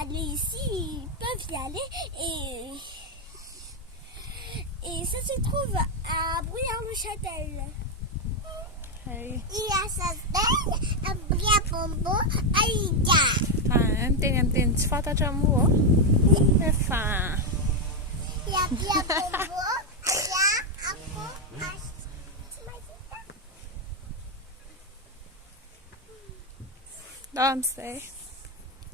aller ici, ils peuvent y aller. Et ça se trouve à Briare-le-Châtel. Hey. Et à Châtel, à Briare-Pombo, à Liga. Antin, tsyfantatra moa efa Et à Briare-Pombo, ako, dahil